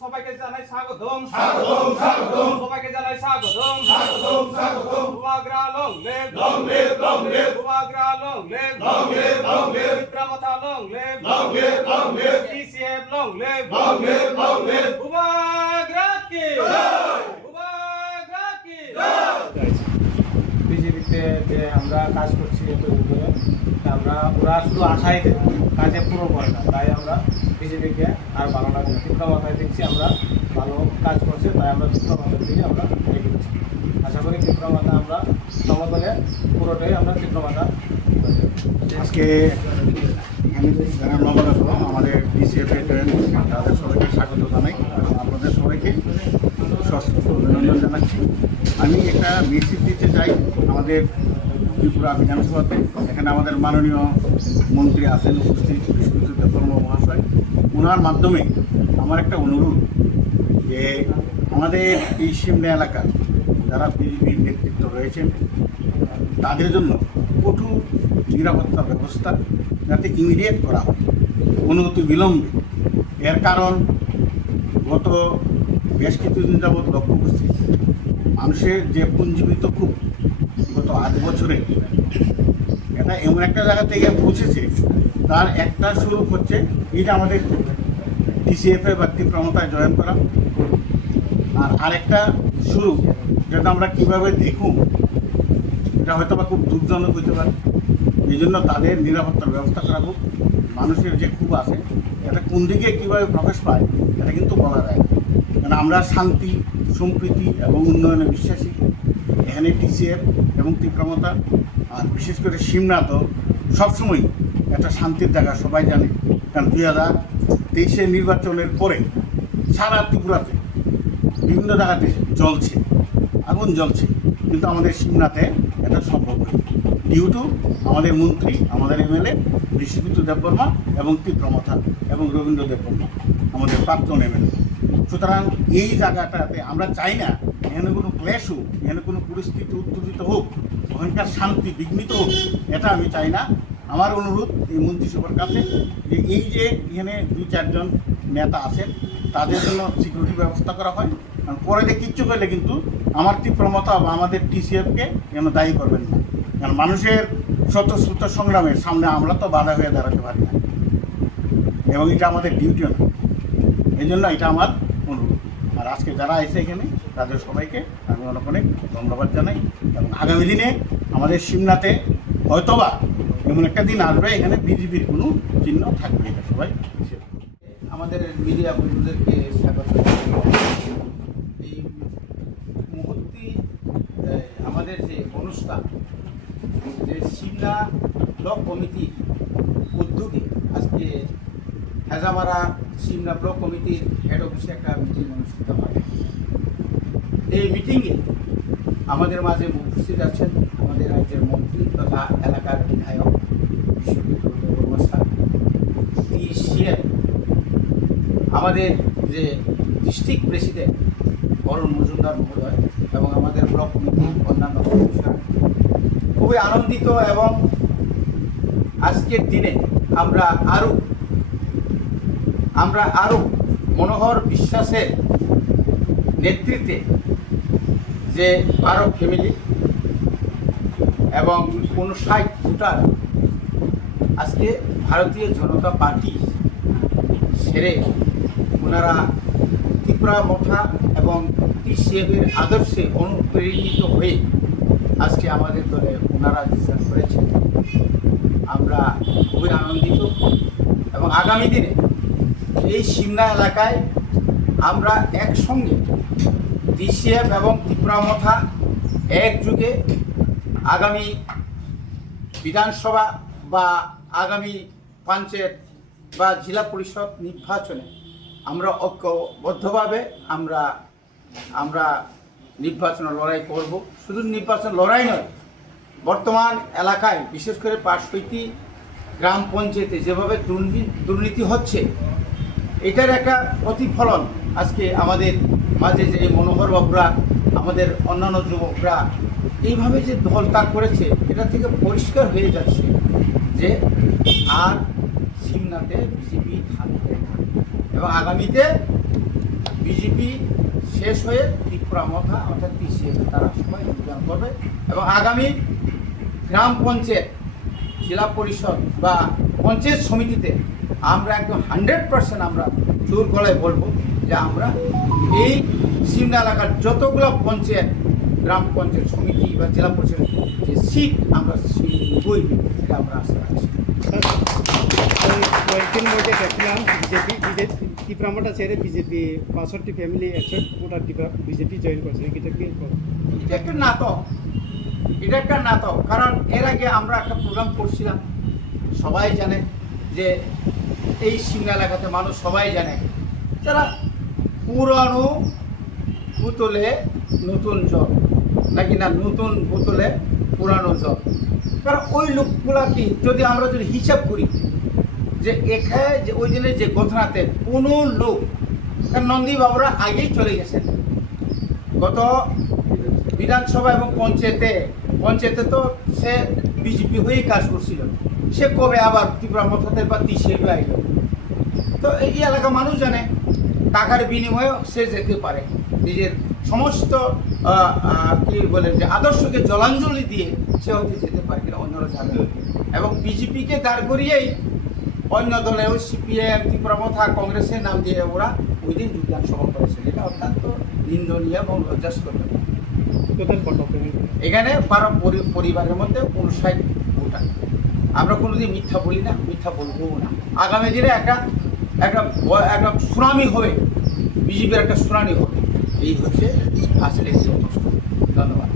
সবাইকে জানাই স্বাগতম, সবাইকে জানাই স্বাগতম। উবাগ্রা লং লেভ, উবাগ্রা লং লেভ, বিক্রমতা long live, DCF long live, উবাগ্রা কি, উবাগ্রা কি। বিজেপিতে যে আমরা কাজ করছি আমরা ওরা শুধু আশাই দেয়, কাজে পুরো করে না, তাই আমরা বিজেপিকে আর ভালো লাগে না। তীব্রমাথায় দেখছি আমরা ভালো কাজ করছে, তাই আমরা তীব্রমাথার দিকে আমরা এগোচ্ছি। আশা করি তীব্রমাথা আমরা সমতলে পুরোটাই আমরা তীব্রমাথা। আজকে আমি জানাব আমাদের ডিসিএফ তাদের সবাইকে স্বাগত জানাই, আপনাদের সবাইকে সশস্ত্র অভিনন্দন জানাচ্ছি। আমি একটা মেসেজ দিতে চাই আমাদের ত্রিপুরা বিধানসভাতে। এখানে আমাদের মাননীয় মন্ত্রী আছেন উপস্থিত, বিশ্বজিৎ দেববর্মা মহাশয়। ওনার মাধ্যমে আমার একটা অনুরোধ যে আমাদের এই সিমলা এলাকার যারা বিজেপির নেতৃত্ব রয়েছেন তাদের জন্য কঠোর নিরাপত্তা ব্যবস্থা যাতে ইমিডিয়েট করা হয়, অনুমতি বিলম্বে। এর কারণ গত বেশ কিছুদিন যাবৎ লক্ষ্য করছি মানুষের যে পুঞ্জীবিত খুব গত 8 বছরে এটা এমন একটা জায়গা থেকে পৌঁছেছে, তার একটা স্বরূপ হচ্ছে এটা আমাদের ডিসিএফে বা তীব্রমাথায় জয়েন করা। আর আরেকটা স্বরূপ যেটা আমরা কীভাবে দেখুন এটা হয়তো বা খুব দুঃখজনক হতে পারে। এই জন্য তাদের নিরাপত্তার ব্যবস্থা করা হোক। মানুষের যে ক্ষোভ আছে এটা কোন দিকে কীভাবে প্রকাশ পায় এটা কিন্তু বলা যায় না, কারণ আমরা শান্তি, সম্প্রীতি এবং উন্নয়নে বিশ্বাসী। এখানে টিসিএফ এবং তীব্রমাথা আর বিশেষ করে সিমনা তো সবসময় একটা শান্তির জায়গা, সবাই জানে। কারণ 2023 নির্বাচনের পরে সারা ত্রিপুরাতে বিভিন্ন জায়গাতে জ্বলছে, আগুন জ্বলছে, কিন্তু আমাদের সিমনাতে এটা সম্ভব নয় ডিউ টু আমাদের মন্ত্রী, আমাদের এমএলএ বিশ্বজিৎ দেববর্মা এবং তীব্রমাথা এবং রবীন্দ্র দেববর্মা আমাদের প্রাক্তন এমএলএ। সুতরাং এই জায়গাটাতে আমরা চাই না এখানে কোনো ক্লেশ হোক, এখানে কোনো পরিস্থিতি উত্তেজিত হোক, ওখানকার শান্তি বিঘ্নিত হোক, এটা আমি চাই না। আমার অনুরোধ এই মন্ত্রিসভার কাছে যে এই যে এখানে 2-4 জন নেতা আছেন তাদের জন্য সিকিউরিটি ব্যবস্থা করা হয়। কারণ পরে যে কিচ্ছু করলে কিন্তু আমার তীব্রমাথা বা আমাদের টিসিএফকে যেন দায়ী করবেন না, কারণ মানুষের স্বতঃস্ফূর্ত সংগ্রামের সামনে আমরা তো বাধা হয়ে দাঁড়াতে পারি না, এবং এটা আমাদের ডিউটিও না। এই জন্য এটা আমার অনুরোধ। আর আজকে যারা এসে এখানে তাদের সবাইকে আমি অনেক অনেক ধন্যবাদ জানাই, এবং আগামী দিনে আমাদের সিমনাতে হয়তোবা এমন একটা দিন আসবে এখানে বিজেপির কোনো চিহ্ন থাকবে। এটা সবাই আমাদের মিডিয়া বন্ধুদেরকে স্বাগত। এই মুহূর্তে আমাদের যে অনুষ্ঠান, যে সিমলা ব্লক কমিটির উদ্যোগে আজকে হেজামারা সিমলা ব্লক কমিটির হেড অফিসে একটা মিটিং অনুষ্ঠিত হয়। এই মিটিংয়ে আমাদের মাঝে উপস্থিত আছেন আমাদের রাজ্যের মন্ত্রী তথা এলাকার বিধায়ক বিশ্বজিৎ দেববর্মা স্যার, ডিসিএফ আমাদের যে ডিস্ট্রিক্ট প্রেসিডেন্ট বরুণ মজুমদার মহোদয় এবং আমাদের ব্লক কমিটির অন্যান্য কমিশনার। খুবই আনন্দিত, এবং আজকের দিনে আমরা আরও মনোহর বিশ্বাসের নেতৃত্বে যে 12 ফ্যামিলি এবং 59 ভোটার আজকে ভারতীয় জনতা পার্টি ছেড়ে ওনারা তীব্রমাথা এবং টিসিএফের আদর্শে অনুপ্রেরিত হয়ে আজকে আমাদের দলে ওনারা যোগদান করেছেন। আমরা খুবই আনন্দিত, এবং আগামী দিনে এই সিমলা এলাকায় আমরা একসঙ্গে টিসিএফ এবং তীব্রমাথা একযোগে আগামী বিধানসভা বা আগামী পঞ্চায়েত বা জেলা পরিষদ নির্বাচনে আমরা ঐক্যবদ্ধভাবে আমরা নির্বাচন লড়াই করব। শুধু নির্বাচন লড়াই নয়, বর্তমান এলাকায় বিশেষ করে 65টি গ্রাম পঞ্চায়েতে যেভাবে দুর্নীতি হচ্ছে, এটার একটা প্রতিফলন আজকে আমাদের মাঝে যে মনোহর বাবুরা, আমাদের অন্যান্য যুবকরা এইভাবে যে দল ত্যাগ করেছে, এটা থেকে পরিষ্কার হয়ে যাচ্ছে যে আর সিমনাতে বিজেপি থাকবে না এবং আগামীতে বিজেপি শেষ হয়ে ত্রিপুরা মথা অর্থাৎ TCF তারা সবাই যোগদান করবে এবং আগামী গ্রাম পঞ্চায়েত জেলা পরিষদ বা পঞ্চায়েত সমিতিতে আমরা একদম 100% আমরা জোর গলায় বলবো যে আমরা এই সিমনা এলাকার যতগুলো পঞ্চায়েত গ্রাম পঞ্চায়েত সমিতি বা জেলা পরিষদ যে সিট আমরা সিট বই এটা আমরা আশা রাখছি কয়েকদিন মধ্যে দেখলাম বিজেপি ত্রিপুরামটা ছেড়ে বিজেপি 65 ফ্যামিলি একশো ভোটার বিজেপি জয়েন করছে এটা কি এটা একটা নাটক কারণ এর আগে আমরা একটা প্রোগ্রাম করছিলাম সবাই জানে যে এই সিমনা এলাকাতে মানুষ সবাই জানে যারা পুরানো বোতলে নতুন জল নাকি না নতুন বোতলে পুরানো জল কারণ ওই লোকগুলা কি যদি আমরা যদি হিসাব করি যে এখানে যে ওই দিনের যে ঘটনাতে কোনো লোক কারণ নন্দী বাবুরা আগেই চলে গেছেন গত বিধানসভা এবং পঞ্চায়েতে তো সে বিজেপি হয়েই কাজ করছিল সে কবে আবার ত্রিপুরা মথাতে বা TCF আইল তো এই এলাকা মানুষ জানে টাকার বিনিময়ে সে যেতে পারে নিজের সমস্ত কি বলে যে আদর্শকে জলাঞ্জলি দিয়ে সে হয়তো যেতে পারে কিনা অন্যরা জানে এবং বিজেপিকে দাঁড় করিয়েই অন্য দলে ওই CPM ত্রিপুরা মথা কংগ্রেসের নাম দিয়ে ওরা ওই দিন যোগদান সভা করেছে এটা অত্যন্ত নিন্দনীয় এবং লজ্জাস্কর তোদের কটক এখানে 12 পরিবারের মধ্যে 59 ভোটার আমরা কোনোদিন মিথ্যা বলি না মিথ্যা বলবো না আগামী দিনে একটা সুনামি হবে বিজেপির একটা সুনামি হবে এই হচ্ছে আজকে ধন্যবাদ।